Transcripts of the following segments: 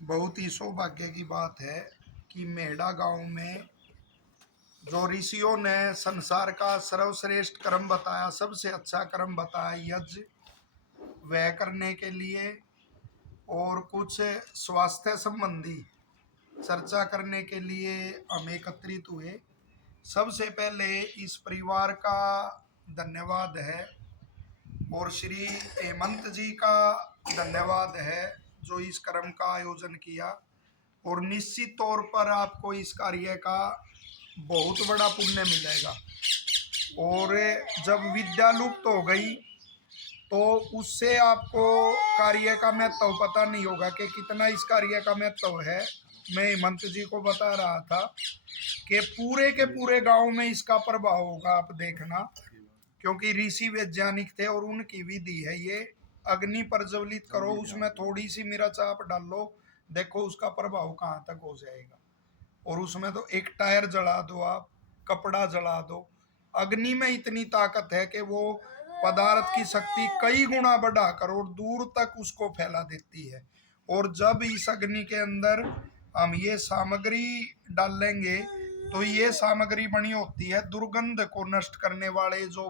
बहुत ही सौभाग्य की बात है कि मेढ़ा गांव में जो ऋषियों ने संसार का सर्वश्रेष्ठ कर्म बताया, सबसे अच्छा कर्म बताया यज्ञ, वह करने के लिए और कुछ स्वास्थ्य संबंधी चर्चा करने के लिए हम एकत्रित हुए। सबसे पहले इस परिवार का धन्यवाद है और श्री हेमंत जी का धन्यवाद है जो इस कर्म का आयोजन किया। और निश्चित तौर पर आपको इस कार्य का बहुत बड़ा पुण्य मिलेगा। और जब विद्या लुप्त हो गई तो उससे आपको कार्य का महत्व पता नहीं होगा कि कितना इस कार्य का महत्व है। मैं हेमंत जी को बता रहा था कि पूरे के पूरे गांव में इसका प्रभाव होगा, आप देखना, क्योंकि ऋषि वैज्ञानिक थे और उनकी विधि है ये। अग्नि प्रज्वलित करो, उसमें थोड़ी सी मिर्च आप डालो, देखो उसका प्रभाव कहाँ तक हो जाएगा। और उसमें तो एक टायर जला दो, आप कपड़ा जला दो, अग्नि में इतनी ताकत है कि वो पदार्थ की शक्ति कई गुना बढ़ाकर और दूर तक उसको फैला देती है। और जब इस अग्नि के अंदर हम ये सामग्री डालेंगे तो ये सामग्री बनी होती है दुर्गंध को नष्ट करने वाले जो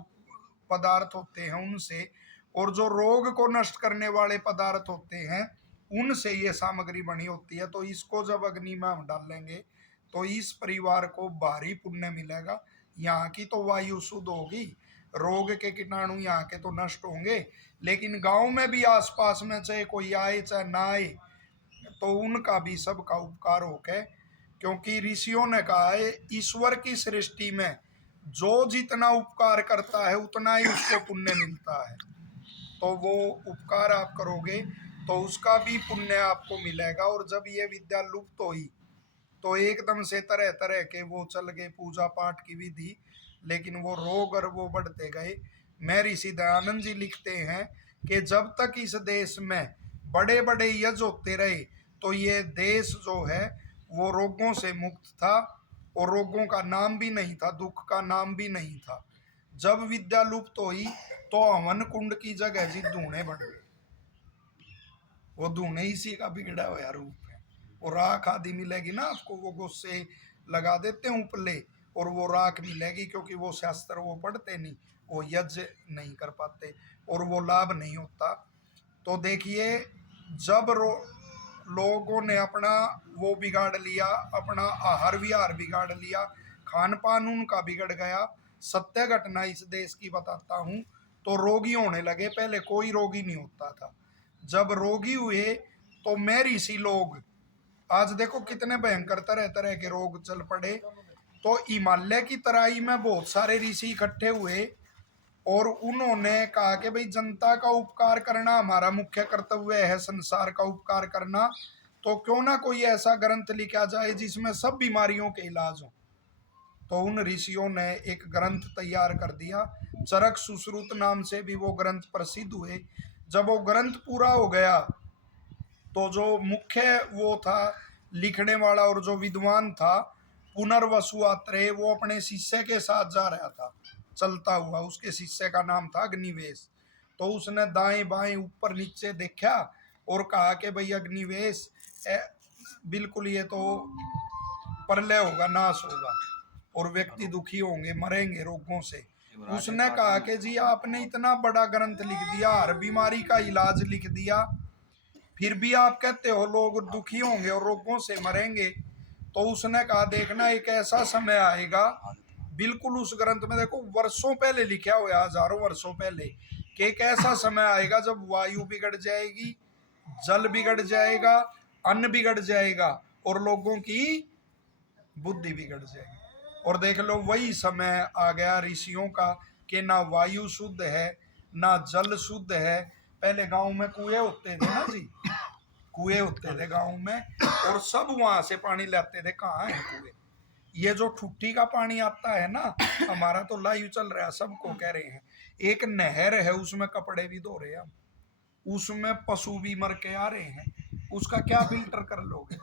पदार्थ होते हैं उनसे, और जो रोग को नष्ट करने वाले पदार्थ होते हैं उनसे ये सामग्री बनी होती है। तो इसको जब अग्नि में हम डालेंगे तो इस परिवार को भारी पुण्य मिलेगा। यहाँ की तो वायु शुद्ध होगी, रोग के कीटाणु यहाँ के तो नष्ट होंगे, लेकिन गांव में भी आसपास में चाहे कोई आए चाहे ना आए तो उनका भी सबका उपकार होके, क्योंकि ऋषियों ने कहा है ईश्वर की सृष्टि में जो जितना उपकार करता है उतना ही उसको पुण्य मिलता है। तो वो उपकार आप करोगे तो उसका भी पुण्य आपको मिलेगा। और जब ये विद्या लुप्त हुई तो एकदम से तरह तरह के वो चल गए पूजा पाठ की विधि, लेकिन वो रोग और वो बढ़ते गए। मैं ऋषि दयानंद जी लिखते हैं कि जब तक इस देश में बड़े बड़े यज्ञ होते रहे तो ये देश जो है वो रोगों से मुक्त था, और रोगों का नाम भी नहीं था, दुख का नाम भी नहीं था। जब विद्या लुप्त हुई तो हवन कुंड की जगह जी धूणे बढ़ गए। वो धूणे इसी का बिगड़ा हुआ रूप है। वो राख आदि मिलेगी ना आपको, वो गुस्से लगा देते हैं उपले और वो राख मिलेगी, क्योंकि वो शास्त्र वो पढ़ते नहीं, वो यज्ञ नहीं कर पाते और वो लाभ नहीं होता। तो देखिए, जब लोगों ने अपना वो बिगाड़ लिया, अपना आहार विहार बिगाड़ लिया, खान पान उनका बिगड़ गया। सत्य घटना इस देश की बताता हूँ, तो रोगी होने लगे, पहले कोई रोगी नहीं होता था। जब रोगी हुए तो मैं ऋषि लोग, आज देखो कितने भयंकर तरह तरह के रोग चल पड़े। तो हिमालय की तराई में बहुत सारे ऋषि इकट्ठे हुए और उन्होंने कहा कि भाई जनता का उपकार करना हमारा मुख्य कर्तव्य है, संसार का उपकार करना, तो क्यों ना कोई ऐसा ग्रंथ लिखा जाए जिसमें सब बीमारियों के इलाज हो। तो उन ऋषियों ने एक ग्रंथ तैयार कर दिया, चरक सुश्रुत नाम से भी वो ग्रंथ प्रसिद्ध हुए। जब वो ग्रंथ पूरा हो गया तो जो मुख्य वो था लिखने वाला और जो विद्वान था पुनर्वसु आत्रेय, वो अपने शिष्य के साथ जा रहा था चलता हुआ, उसके शिष्य का नाम था अग्निवेश। तो उसने दाएं बाएं ऊपर नीचे देखा और कहा कि भाई अग्निवेश, बिल्कुल ये तो प्रलय होगा, नाश होगा और व्यक्ति दुखी होंगे, मरेंगे रोगों से। उसने कहा कि जी आपने इतना बड़ा ग्रंथ लिख दिया, हर बीमारी का इलाज लिख दिया, फिर भी आप कहते हो लोग दुखी होंगे और रोगों से मरेंगे। तो उसने कहा देखना एक ऐसा समय आएगा, बिल्कुल उस ग्रंथ में देखो वर्षों पहले लिखा हुआ, हजारों वर्षों पहले, कि एक ऐसा समय आएगा जब वायु बिगड़ जाएगी, जल बिगड़ जाएगा, अन्न बिगड़ जाएगा और लोगों की बुद्धि बिगड़ जाएगी। और देख लो वही समय आ गया ऋषियों का कि ना वायु शुद्ध है ना जल शुद्ध है। पहले गांव में कुएं होते थे ना जी, कुएं होते थे गांव में और सब वहां से पानी लाते थे। कहाँ है कुएं? ये जो ठुट्टी का पानी आता है ना, हमारा तो लाइव चल रहा है, सबको कह रहे हैं, एक नहर है उसमें कपड़े भी धो रहे हैं हम, उसमें पशु भी मर के आ रहे हैं, उसका क्या फिल्टर कर लोगे?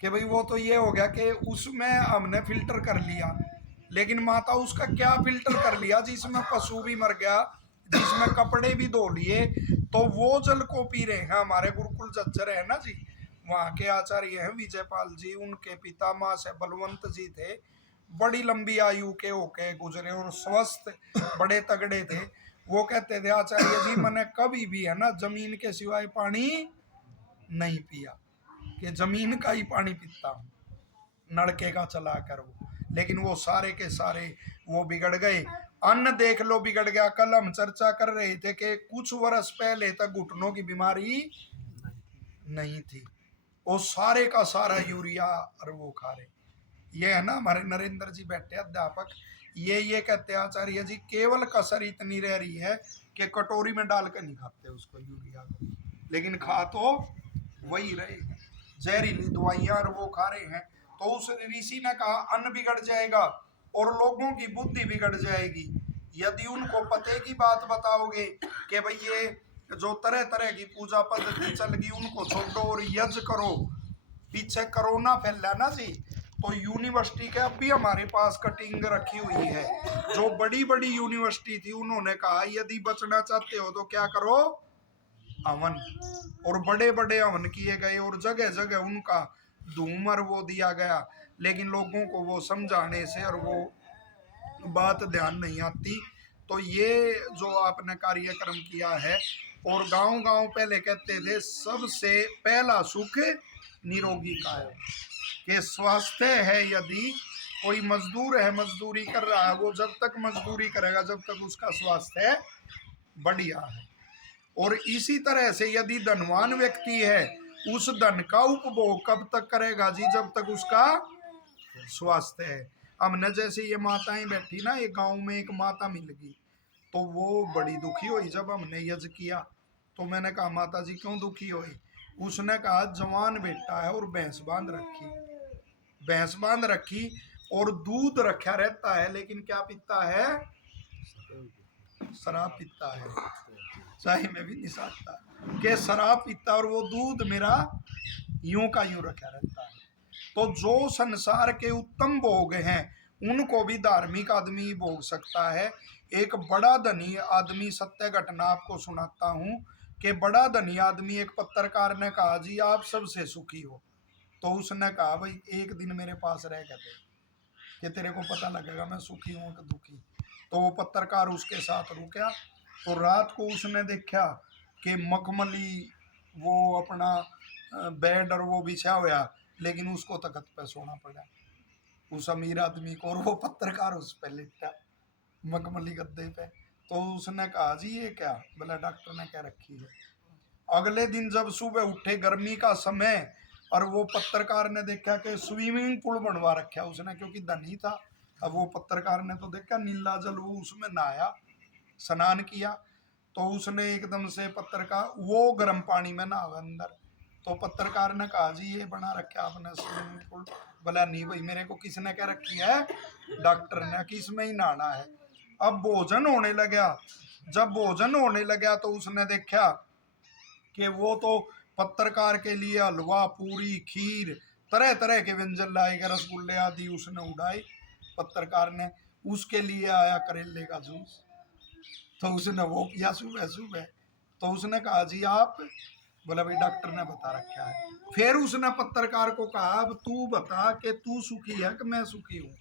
कि भाई वो तो ये हो गया कि उसमें हमने फिल्टर कर लिया, लेकिन माता उसका क्या फिल्टर कर लिया जिसमें पशु भी मर गया, जिसमें कपड़े भी धो लिए, तो वो जल को पी रहे हैं। हमारे गुरुकुल जज्जर है ना जी, वहाँ के आचार्य हैं विजयपाल जी, उनके पितामह से बलवंत जी थे, बड़ी लंबी आयु के होके गुजरे और स्वस्थ बड़े तगड़े थे। वो कहते थे आचार्य जी मैंने कभी भी है ना जमीन के सिवाय पानी नहीं पिया, कि जमीन का ही पानी पीता हूँ, नलके का चला कर वो। लेकिन वो सारे के सारे वो बिगड़ गए। अन्न देख लो बिगड़ गया। कल हम चर्चा कर रहे थे कि कुछ वर्ष पहले तक घुटनों की बीमारी नहीं थी, वो सारे का सारा यूरिया और वो खा रहे। ये है ना हमारे नरेंद्र जी बैठे अध्यापक, ये कहते हैं आचार्य जी केवल कसर इतनी रह रही है कि कटोरी में डाल कर नहीं खाते उसको यूरिया को, लेकिन खा तो वही रहे, जहरीली दवाइयां और वो खा रहे हैं। तो उस ऋषि ने कहा अन्न बिगड़ जाएगा और लोगों की बुद्धि बिगड़ जाएगी यदि उनको पते की बात बताओगे कि भाई ये जो तरह तरह की पूजा पद्धति चल गई उनको छोड़ो और यज्ञ करो। पीछे कोरोना फैला ना जी, तो यूनिवर्सिटी के अब भी हमारे पास कटिंग रखी हुई है। जो बड़ी बड़ी यूनिवर्सिटी थी उन्होंने कहा यदि बचना चाहते हो तो क्या करो, हवन। और बड़े बड़े हवन किए गए और जगह जगह उनका धूम और वो दिया गया, लेकिन लोगों को वो समझाने से और वो बात ध्यान नहीं आती। तो ये जो आपने कार्यक्रम किया है, और गांव गांव पहले कहते थे सबसे पहला सुख निरोगी का है, कि स्वास्थ्य है। यदि कोई मजदूर है मजदूरी कर रहा है, वो जब तक मजदूरी करेगा जब तक उसका स्वास्थ्य बढ़िया है। और इसी तरह से यदि धनवान व्यक्ति है उस धन का उपभोग कब तक करेगा जी, जब तक उसका स्वास्थ्य है। हमने जैसे ये माताएं बैठी ना, एक गांव में एक माता मिल गई, तो वो बड़ी दुखी हुई जब हमने यज्ञ किया। तो मैंने कहा माता जी क्यों दुखी हुई? उसने कहा जवान बेटा है और भैंस बांध रखी, भैंस बांध रखी और दूध रखा रहता है, लेकिन क्या पीता है, शराब पीता है। चाय में भी नहीं सकता कि शराब पीता और वो दूध मेरा यूं का यूं रखा रहता है। तो जो संसार के उत्तम भोग हैं उनको भी धार्मिक आदमी भोग सकता है। एक बड़ा धनी आदमी, सत्य घटना आपको सुनाता हूँ कि बड़ा धनी आदमी, एक पत्रकार ने कहा जी आप सबसे सुखी हो। तो उसने कहा भाई एक दिन मेरे पास रह कर दे कि तेरे को पता लगेगा मैं सुखी हूँ कि दुखी। तो वो पत्रकार उसके साथ रुका, तो रात को उसने देखा कि मखमली वो अपना बेड और वो बिछा हुआ, लेकिन उसको तख्त पे सोना पड़ा उस अमीर आदमी को, और वो पत्रकार उस पे लेटा मखमली गद्दे पे। तो उसने कहा जी ये क्या? बोला डॉक्टर ने क्या रखी है। अगले दिन जब सुबह उठे, गर्मी का समय, और वो पत्रकार ने देखा कि स्विमिंग पूल बनवा रखा उसने, क्योंकि धनी था। अब वो पत्रकार ने तो देखा नीला जल, वो उसमें नहाया, स्नान किया। तो उसने एकदम से पत्रकार वो गर्म पानी में नहावा अंदर। तो पत्रकार ने कहा जी ये बना रखा आपने स्विमिंग पूल? बोला नहीं भाई मेरे को किसने क्या रखी है, डॉक्टर ने, कि इसमें ही नहाना है। अब भोजन होने लगा, जब भोजन होने लगा तो उसने देखा कि वो तो पत्रकार के लिए हलवा पूरी खीर तरह तरह के व्यंजन लाएगा, रसगुल्ले आदि उसने उड़ाए। पत्रकार ने उसके लिए आया करेले का जूस, तो उसने वो पिया सुबह सुबह। तो उसने कहा जी आप? बोला भाई डॉक्टर ने बता रखा है। फिर उसने पत्रकार को कहा अब तू बता कि तू सुखी है कि मैं सुखी हूँ।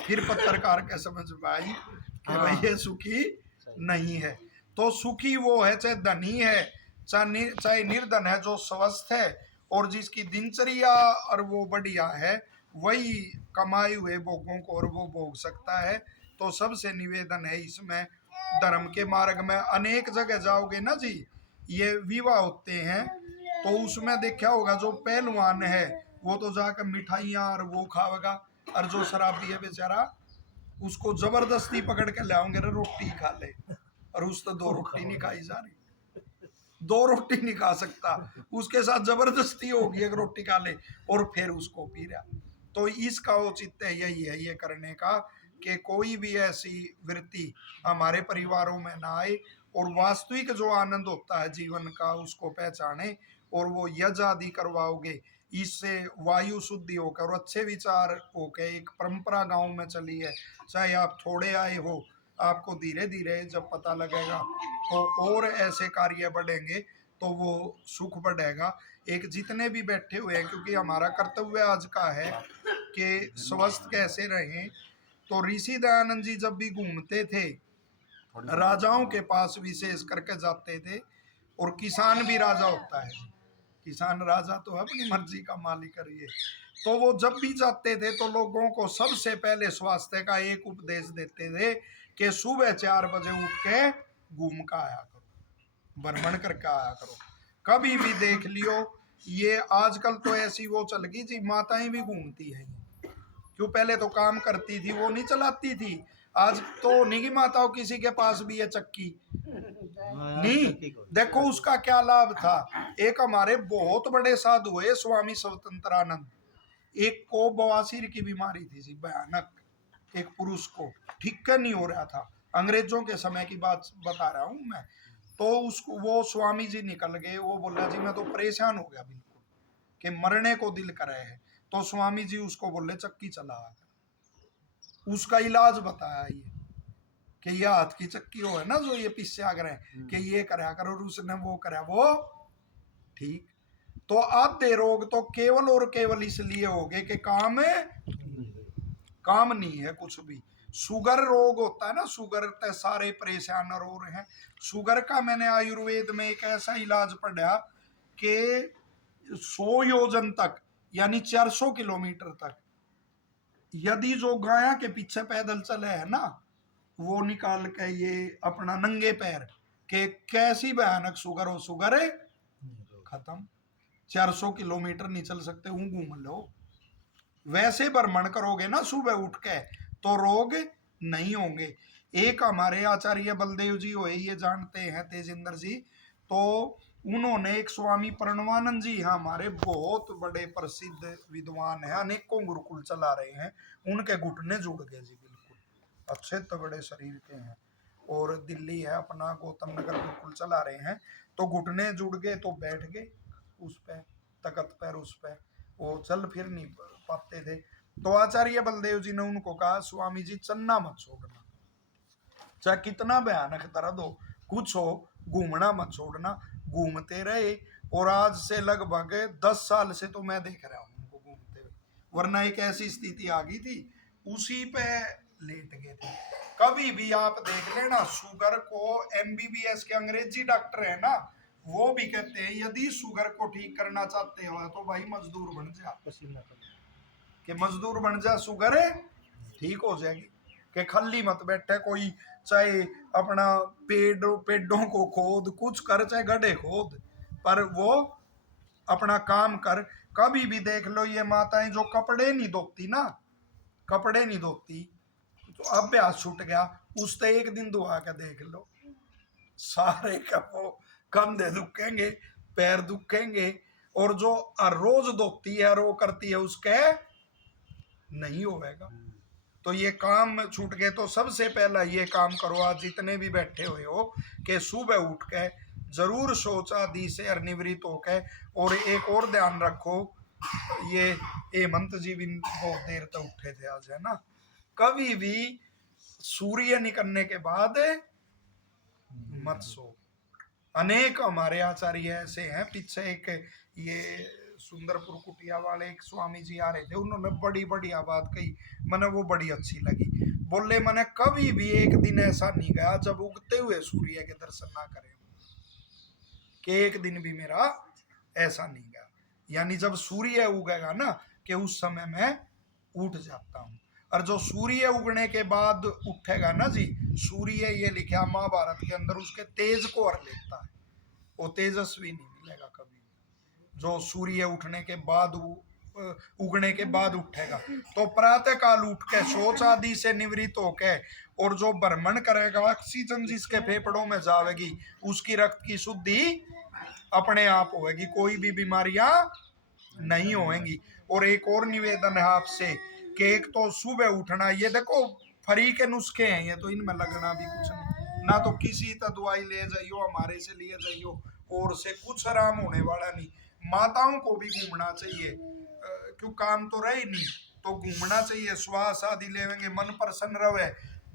फिर पत्रकार के समझ में आई कि भाई ये सुखी नहीं है। तो सुखी वो है चाहे धनी है चाहे निर्धन है, जो स्वस्थ है और जिसकी दिनचर्या और वो बढ़िया है, वही कमाए हुए भोगों को और वो भोग सकता है। तो सबसे निवेदन है इसमें, धर्म के मार्ग में अनेक जगह जाओगे ना जी, ये विवाह होते हैं तो उसमें देखा होगा जो पहलवान है वो तो जाकर मिठाइयाँ और वो खाएगा, और जो शराबी है बेचारा उसको जबरदस्ती पकड़ के लाओगे रे रोटी खा ले, और उस तो दो रोटी नहीं खाई जा रही, दो रोटी नहीं खा सकता, उसके साथ जबरदस्ती होगी एक रोटी खा ले और फिर उसको पी रहा। तो इसका औचित्य यही है ये करने का कि कोई भी ऐसी वृत्ति हमारे परिवारों में ना आए, और वास्तविक जो आनंद होता है जीवन का उसको पहचाने, और वो यज्ञ आदि करवाओगे, इससे वायु शुद्धि होकर और अच्छे विचार होकर एक परंपरा गांव में चली है। चाहे आप थोड़े आए हो, आपको धीरे धीरे जब पता लगेगा तो और ऐसे कार्य बढ़ेंगे। तो वो सुख बढ़ेगा। एक जितने भी बैठे हुए हैं, क्योंकि हमारा कर्तव्य आज का है कि स्वस्थ कैसे रहें। तो ऋषि दयानंद जी जब भी घूमते थे, राजाओं के पास विशेष करके जाते थे, और किसान भी राजा होता है, किसान राजा तो अपनी मर्जी का मालिक है। तो वो जब भी जाते थे तो लोगों को सबसे पहले स्वास्थ्य का एक उपदेश देते थे कि सुबह 4 बजे उठ के घूम का आया करो, भ्रमण करके आया करो। कभी भी देख लियो, ये आजकल तो ऐसी वो चल गई जी, माताएं भी घूमती है। क्यों, पहले तो काम करती थी, वो नहीं चलाती थी। आज तो निगी माताओं किसी के पास भी है चक्की नहीं। देखो उसका क्या लाभ था। एक हमारे बहुत बड़े साधु है स्वामी स्वतंत्रानंद, एक को बवासीर की बीमारी थी जी, भयानक, एक पुरुष को, ठीक नहीं हो रहा था, अंग्रेजों के समय की बात बता रहा हूं मैं। तो उसको वो स्वामी जी निकल गए, वो बोला जी मैं तो परेशान हो गया बिल्कुल, कि मरने को दिल कर रहे हैं। तो स्वामी जी उसको बोले चक्की चला, उसका इलाज बताया ये कि ये हाथ की चक्की हो है ना जो ये पिस्या करे, कि ये करा करो, और उसने वो करा, वो ठीक। तो आधे रोग तो केवल और केवल इसलिए हो गए कि काम नहीं है कुछ भी। शुगर रोग होता है ना, शुगर ते सारे परेशान हो रहे हैं। शुगर का मैंने आयुर्वेद में एक ऐसा इलाज पढ़ा कि 100 योजन तक, यानी 400 किलोमीटर तक, यदि जो गाया के पीछे पैदल चले है ना, वो निकाल के ये अपना नंगे पैर के, कैसी भयानक शुगर हो, शुगर है खत्म। 400 किलोमीटर नहीं चल सकते, हूँ घूम लो। वैसे भ्रमण करोगे ना सुबह उठ के, तो रोग नहीं होंगे। एक हमारे आचार्य बलदेव जी हुए, ये जानते हैं तेजेंद्र जी, तो उन्होंने एक स्वामी प्रणवानंद जी हैं, हमारे बहुत बड़े प्रसिद्ध विद्वान हैं, अनेकों गुरुकुल चला रहे हैं, उनके घुटने जुड़ गए जी बिल्कुल, अच्छे तगड़े शरीर के हैं, और दिल्ली है अपना, गौतम नगर गुरुकुल चला रहे हैं। तो घुटने जुड़ गए तो बैठ गए उस पे, तकत पैर उस पे, वो चल फिर नहीं पाते थे। तो आचार्य बलदेव जी ने उनको कहा स्वामी जी चलना मत छोड़ना, चाहे कितना भयानक दर्द हो, कुछ हो, घूमना मत छोड़ना। घूमते रहे, और आज से लगभग 10 साल से तो मैं देख रहा हूँ उनको घूमते हुए, वरना एक ऐसी स्थिति आ गई थी, उसी पे लेट गए थे। कभी भी आप देख लेना, शुगर को एमबीबीएस के अंग्रेजी डॉक्टर है ना, वो भी कहते हैं यदि शुगर को ठीक करना चाहते हो तो भाई मजदूर बन जा, कि मजदूर बन जा, शुगर ठीक हो जाएगी। कि खली मत बैठे कोई, चाहे अपना पेड़ों को खोद कुछ कर, चाहे गड्ढे खोद, पर वो अपना काम कर। कभी भी देख लो ये माताएं जो कपड़े नहीं धोती ना, कपड़े नहीं धोती, तो अभ्यास छूट गया, उससे एक दिन धोआ के देख लो, सारे का वो कंधे दुखेंगे, पैर दुखेंगे, और जो रोज धोती है रो करती है उसके नहीं होगा। तो ये काम छूट गए। तो सबसे पहला ये काम करो आज जितने भी बैठे हुए हो, कि सुबह उठ के जरूर शौच आदि से निवृत्त होके, और एक और ध्यान रखो, ये हेमंत जी भी बहुत देर तक उठे थे आज, है ना, कभी भी सूर्य निकलने के बाद मत सो। अनेक हमारे आचार्य ऐसे हैं, पीछे एक ये सुंदरपुर कुटिया वाले एक स्वामी जी आ रहे थे, उन्होंने बड़ी बढ़िया बात कही, मैंने वो बड़ी अच्छी लगी। बोले मैंने कभी भी एक दिन ऐसा नहीं गया जब उगते हुए सूर्य के दर्शन ना करे, कि एक दिन भी मेरा ऐसा नहीं गया, यानी जब सूर्य उगेगा ना, कि उस समय मैं उठ जाता हूँ। और जो सूर्य उगने के बाद उठेगा ना जी, सूर्य ये लिखा महाभारत के अंदर, उसके तेज को हर लेता है, वो तेजस्वी नहीं मिलेगा कभी। जो सूर्य उठने के बाद उगने के बाद उठेगा, तो प्रातः काल उठ के शौच आदि से निवृत्त होके, और जो भ्रमण करेगा, ऑक्सीजन जिसके फेफड़ों में जाएगी, उसकी रक्त की शुद्धि अपने आप होगी, कोई भी बीमारियां नहीं होंगी। और एक और निवेदन है आपसे कि एक तो सुबह उठना, ये देखो फ्री के नुस्खे हैं ये, तो इनमें लगना भी कुछ नहीं ना, तो किसी तो दवाई ले जाइयो, हमारे से लिए जाइयो, और से कुछ आराम होने वाला नहीं। माताओं को भी घूमना चाहिए, क्यों काम तो रही नहीं, तो घूमना चाहिए, श्वास आदि लेंगे, मन प्रसन्न रहे।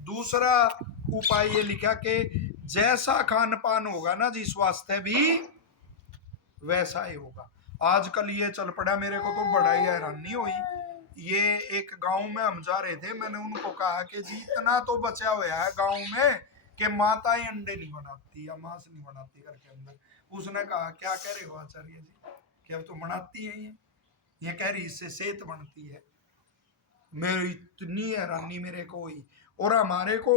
दूसरा उपाय ये लिखा कि जैसा खान पान होगा ना जी, स्वास्थ्य भी वैसा ही होगा। आजकल ये चल पड़ा, मेरे को तो बड़ा ही हैरानी हुई। ये एक गांव में हम जा रहे थे, मैंने उनको कहा कि जी इतना तो बचा हुआ है गांव में कि माताएं अंडे नहीं बनाती या मांस नहीं बनाती घर के अंदर। उसने कहा क्या कह रहे हो आचार्य जी, कि अब तो बनाती है ये कह रही इससे सेहत बनती है। मेरी इतनी हैरानी मेरे को हुई। और हमारे को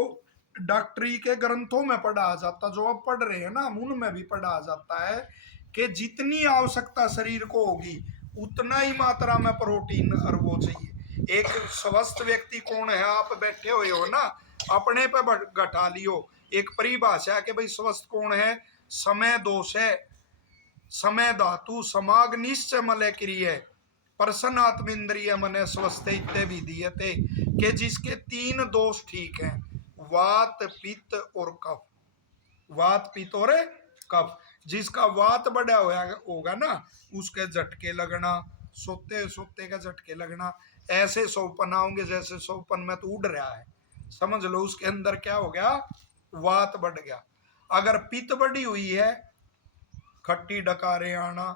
डॉक्टरी के ग्रंथों में पढ़ा आ जाता, जो अब पढ़ रहे हैं ना, उनमें भी पढ़ा आ जाता है कि जितनी आवश्यकता शरीर को होगी उतना ही मात्रा में प्रोटीन और वो चाहिए। एक स्वस्थ व्यक्ति कौन है, आप बैठे हुए हो ना, अपने पे घटा लियो। एक परिभाषा है कि भाई स्वस्थ कौन है, समय दोष है, समय धातु समाग निश्चय मलय क्रिय प्रसन्न आत्मेन्द्रिय मने स्वस्थ इत्ते भी दिए थे, कि जिसके 3 दोष ठीक हैं, वात पित्त और कफ। वात पित्त और कफ। जिसका वात बढ़ा हुआ होगा ना, उसके झटके लगना, सोते सोते का झटके लगना, ऐसे सौपन आओगे जैसे सौपन में तो उड़ रहा है, समझ लो उसके अंदर क्या हो गया, वात बढ़ गया। अगर पित्त बढ़ी हुई है, खट्टी डकारे आना,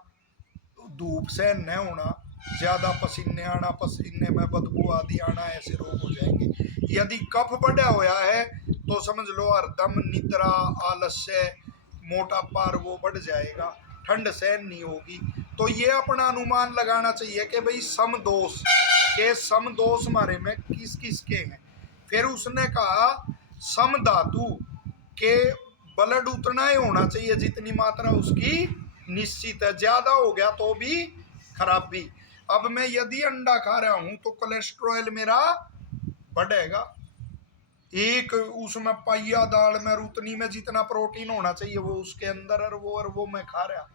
धूप से न होना, ज्यादा पसीने आना, पसीने में बदबू आदि आना, ऐसे रोग हो जाएंगे। यदि कफ बढ़ा हुआ है तो समझ लो हरदम निद्रा, आलस्य, मोटापा वो बढ़ जाएगा, ठंड सहन नहीं होगी। तो ये अपना अनुमान लगाना चाहिए कि भाई समदोष के, समदोष हमारे में किस किस के हैं। फिर उसने कहा सम धातु के ब्लड उतना ही होना चाहिए जितनी मात्रा उसकी निश्चित है, ज्यादा हो गया तो भी खराबी। अब मैं यदि अंडा खा रहा हूं तो कोलेस्ट्रॉल मेरा बढ़ेगा। एक उसमें पहिया दाल में उतनी में जितना प्रोटीन होना चाहिए वो उसके अंदर, और वो मैं खा रहा,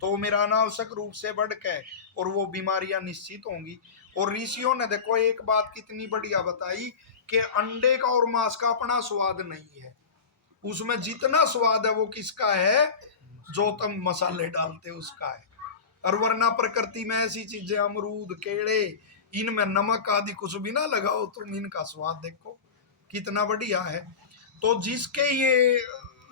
तो मेरा अनावश्यक रूप से बढ़ के और वो बीमारियां निश्चित होंगी। और ऋषियों ने देखो एक बात कितनी बढ़िया बताई कि अंडे का और मांस का अपना स्वाद नहीं है, उसमें जितना स्वाद है वो किसका है, जो तुम मसाले डालते उसका है। और वरना प्रकृति में ऐसी चीजें, अमरूद, केले, इनमें नमक आदि कुछ भी ना लगाओ, तुम इनका स्वाद देखो कितना बढ़िया है। तो जिसके ये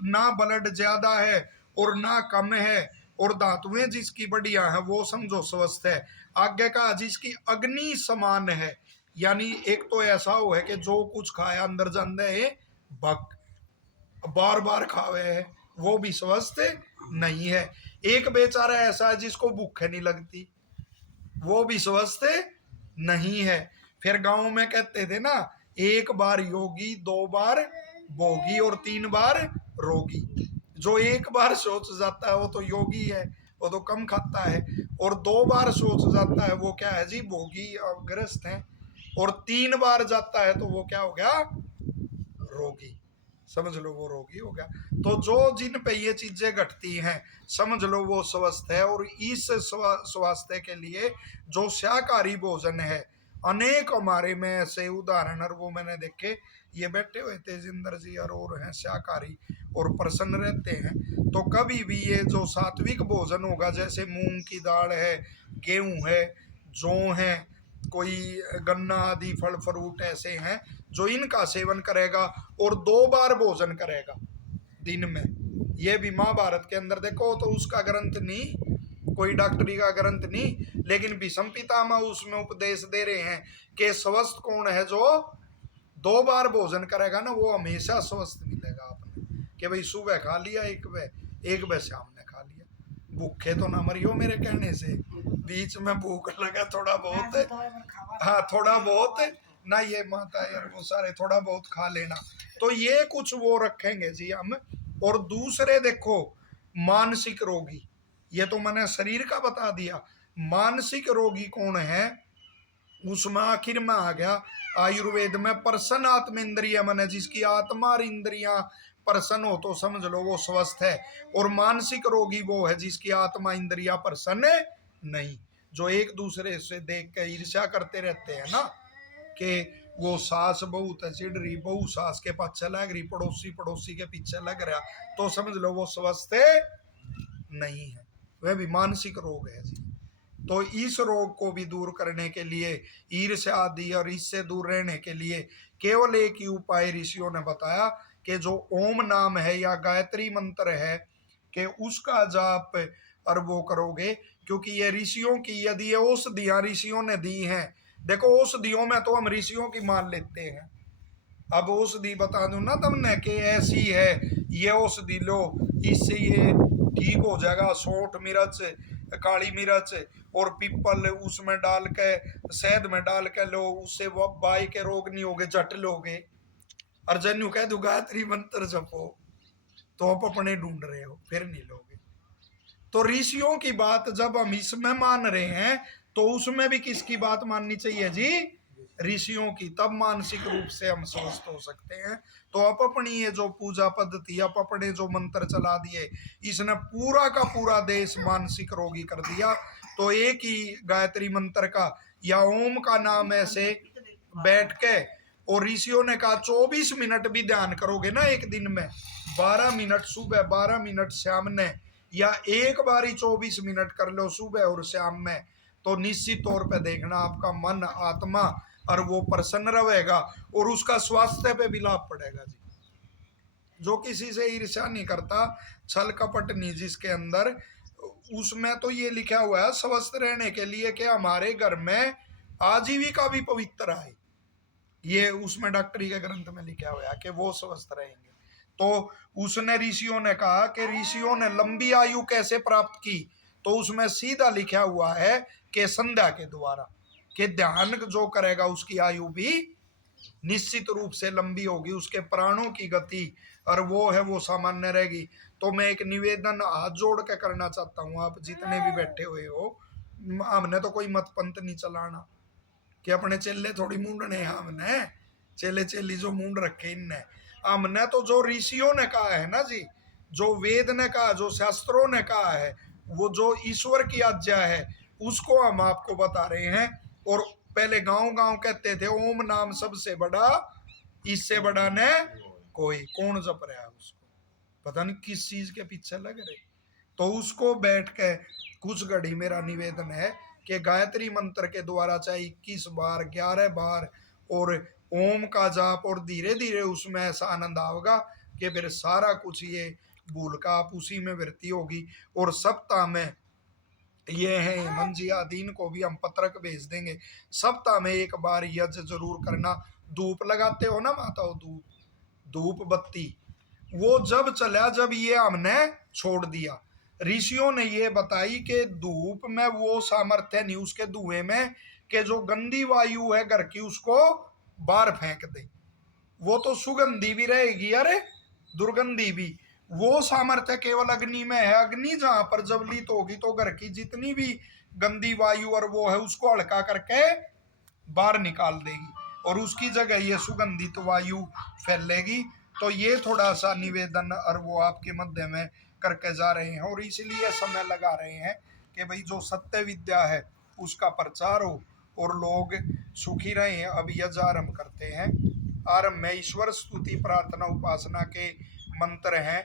ना ब्लड ज्यादा है और ना कम है, और धातुएं जिसकी बढ़िया है, वो समझो स्वस्थ है। आगे का जिसकी अग्नि समान है, यानी एक तो ऐसा हो है कि जो कुछ खाया अंदर जाते है भक, बार बार खावे है, वो भी स्वस्थ नहीं है। एक बेचारा ऐसा है जिसको भूख नहीं लगती, वो भी स्वस्थ नहीं है। फिर गांव में कहते थे ना, एक बार योगी, 2 बार भोगी और 3 बार रोगी। जो एक बार सोच जाता है वो तो योगी है, वो तो कम खाता है। और 2 बार सोच जाता है वो क्या है जी, भोगी और ग्रस्त है। और 3 बार जाता है तो वो क्या हो गया, रोगी। समझ लो वो रोगी हो गया। तो जो जिन पे ये चीजें घटती हैं, समझ लो वो स्वस्थ है। और इस स्वास्थ्य के लिए जो शाकाहारी भोजन है, अनेक हमारे में ऐसे उदाहरण, और वो मैंने देखे, ये बैठे हुए तेजिंदर जी और हैं शाकाहारी और प्रसन्न रहते हैं। तो कभी भी ये जो सात्विक भोजन होगा, जैसे मूंग की दाल है, गेहूं है, जौ है, कोई गन्ना आदि फल फ्रूट ऐसे हैं, जो इनका सेवन करेगा और 2 बार भोजन करेगा दिन में। ये भी महाभारत के अंदर देखो, तो उसका ग्रंथ नहीं, कोई डॉक्टरी का ग्रंथ नहीं, लेकिन भीष्म पितामह उसमें उपदेश दे रहे हैं कि स्वस्थ कौन है, जो 2 बार भोजन करेगा ना, वो हमेशा स्वस्थ मिलेगा आपने। कि भाई सुबह खा लिया, एक बजे शाम ने खा लिया, भूखे तो ना मरियो मेरे कहने से, बीच में भूख लगा थोड़ा बहुत, हाँ थोड़ा बहुत ना, ये माता यार वो सारे थोड़ा बहुत खा लेना। तो ये कुछ वो रखेंगे जी हम। और दूसरे देखो, मानसिक रोगी, ये तो मैंने शरीर का बता दिया। मानसिक रोगी कौन है, उसमें आखिर में आ गया आयुर्वेद में प्रसन्न आत्मेन्द्रिय मन, जिसकी आत्मा और इंद्रियां प्रसन्न हो तो समझ लो वो स्वस्थ है। और मानसिक रोगी वो है जिसकी आत्मा इंद्रिया प्रसन्न नहीं, जो एक दूसरे से देख के ईर्ष्या करते रहते हैं ना, कि वो सास बहुत है चिड़ रही, बहू सास के पीछे लग रही, पड़ोसी पड़ोसी के पीछे लग रहा, तो समझ लो वो स्वस्थ नहीं है, वह भी मानसिक रोग है जी। तो इस रोग को भी दूर करने के लिए, ईर्ष्या आदि और इससे दूर रहने के लिए केवल एक ही उपाय ऋषियों ने बताया कि जो ओम नाम है या गायत्री मंत्र है, कि उसका जाप और वो करोगे, क्योंकि ये ऋषियों की यदि ये औषधियां ऋषियों ने दी हैं, देखो औषधियों में तो हम ऋषियों की मान लेते हैं। अब औषधि बता दूं ना तुमने कि ऐसी है, ये औषधि लो इससे ये ठीक हो जाएगा, सौंठ मिर्च, काली मिर्च और पीपल उसमें डाल के, शहद में डाल के लो, उससे वो बाई के रोग नहीं होगे, झट लोगे। और जन्यू कह दू गायत्री मंत्र जपो, तो आप अपने ढूंढ रहे हो, फिर नहीं लोगे। तो ऋषियों की बात जब हम इसमें मान रहे हैं, तो उसमें भी किसकी बात माननी चाहिए जी? ऋषियों की। तब मानसिक रूप से हम स्वस्थ हो सकते हैं। तो आप अपनी ये जो पूजा पद्धति, आप अपने जो मंत्र चला दिए, इसने पूरा का पूरा देश मानसिक रोगी कर दिया। तो एक ही गायत्री मंत्र का या ओम का नाम ऐसे बैठ के, और ऋषियों ने कहा 24 मिनट भी ध्यान करोगे ना एक दिन में, 12 मिनट सुबह, 12 मिनट शाम ने, या एक बार ही 24 मिनट कर लो सुबह और शाम में, तो निश्चित तौर पे देखना आपका मन, आत्मा और वो प्रसन्न रहेगा, और उसका स्वास्थ्य पे भी लाभ पड़ेगा जी। जो किसी से ईर्ष्या नहीं करता, छल कपट नहीं जिसके अंदर, उसमें तो ये लिखा हुआ है स्वस्थ रहने के लिए कि हमारे घर में आजीविका भी पवित्र आए। ये उसमें डॉक्टरी के ग्रंथ में लिखा हुआ है कि वो स्वस्थ रहेंगे। तो उसने ऋषियों ने कहा कि ऋषियों ने लंबी आयु कैसे प्राप्त की, तो उसमें सीधा लिखा हुआ है कि संध्या के द्वारा, कि ध्यान जो करेगा उसकी आयु भी निश्चित रूप से लंबी होगी, उसके प्राणों की गति और वो है वो सामान्य रहेगी। तो मैं एक निवेदन हाथ जोड़ के करना चाहता हूँ, आप जितने भी बैठे हुए हो, हमने तो कोई मत पंथ नहीं चलाना कि अपने चेले थोड़ी मूंढने, हमने चेले चेली जो मूंढ रखे इनने, हमने तो जो ऋषियों ने कहा है ना जी, जो वेद ने कहा, जो शास्त्रों ने कहा है, वो जो ईश्वर की आज्ञा है, उसको हम आपको बता रहे हैं। और पहले गांव गांव कहते थे ओम नाम सबसे बड़ा, इससे बड़ा ने कोई, कौन जप रहा है उसको, पता नहीं किस चीज के पीछे लग रहे। तो उसको बैठ के कुछ घड़ी मेरा निवेदन है कि गायत्री मंत्र के द्वारा चाहे 21 बार, 11 बार और ओम का जाप, और धीरे धीरे उसमें ऐसा आनंद आएगा कि फिर सारा कुछ ये भूल का आप उसी में वृत्ति होगी। और सप्ताह में ये है मंजी आदीन को भी हम पत्रक भेज देंगे, सप्ताह में एक बार यज्ञ जरूर करना। धूप लगाते हो ना माताओ, धूप, धूप बत्ती, वो जब चला जब ये हमने छोड़ दिया। ऋषियों ने ये बताई कि धूप में वो सामर्थ्य नहीं उसके धुएं में कि जो गंदी वायु है घर की उसको बाहर फेंक दे, वो तो सुगंधी भी रहेगी, अरे दुर्गंधी भी, वो सामर्थ्य केवल अग्नि में है। अग्नि जहां पर जवलित होगी तो घर की जितनी भी गंदी वायु और वो है उसको हल्का करके बाहर निकाल देगी, और उसकी जगह ये सुगंधित वायु फैलेगी। तो ये थोड़ा सा निवेदन और वो आपके मध्य में करके जा रहे हैं, और इसीलिए समय लगा रहे हैं कि भाई जो सत्य विद्या है उसका प्रचार हो और लोग सुखी रहे हैं। अब यज्ञ आरंभ करते हैं। आरंभ में ईश्वर स्तुति प्रार्थना उपासना के मंत्र हैं।